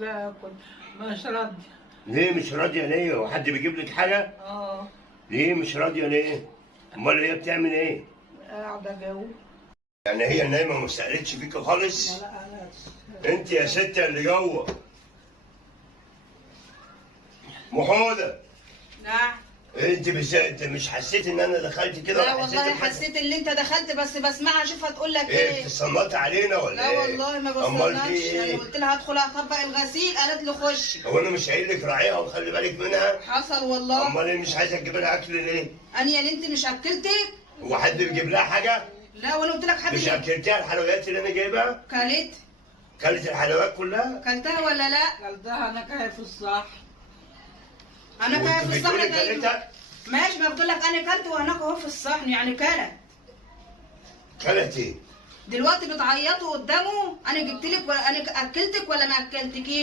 لا كنت مش راضية. ليه مش راضية ليه؟ هو حد بيجيب لك حاجة؟ ليه مش راضية ليه؟ أمال هي بتعمل إيه؟ قاعدة جو. يعني هي نايمة وما سألتش فيك خالص؟ لا أنا أنت يا ست اللي جوه. محمودة نعم. أنت مش حسيت إن أنا دخلت كده؟ لا ولا والله بحاجة؟ حسيت ان انت دخلت بس بسمعها اشوف هتقول لك إيه ايه. بتصنطي علينا ولا لا إيه؟ والله ما أمال في بصنعش، إيه؟ انا قلت لها هدخل اطبق الغسيل قالت لي خشي. هو أنا مش قايل لك راعيها وخلي بالك منها؟ حصل والله. أمال إيه مش عايزة تجيب لها أكل ليه؟ انا يا انت مش اكلتك؟ هو حد بيجيب لها حاجة؟ لا وانا قلت لك حد مش أكلتها الحلويات اللي أنا جايبها؟ كلت. كلت الحلويات كلها؟ كلتها ولا لا؟ قلتها أنا كاية في الصح. انا كان في الصحن بتقولي دايما. كلتها؟ ماشي، ما بقول لك انا كلت وهناك اهو في الصحن، يعني كلت. كلت إيه؟ دلوقتي بتعيطوا قدامه، انا جبت لك ولا انا اكلتك ولا ما اكلتكيش؟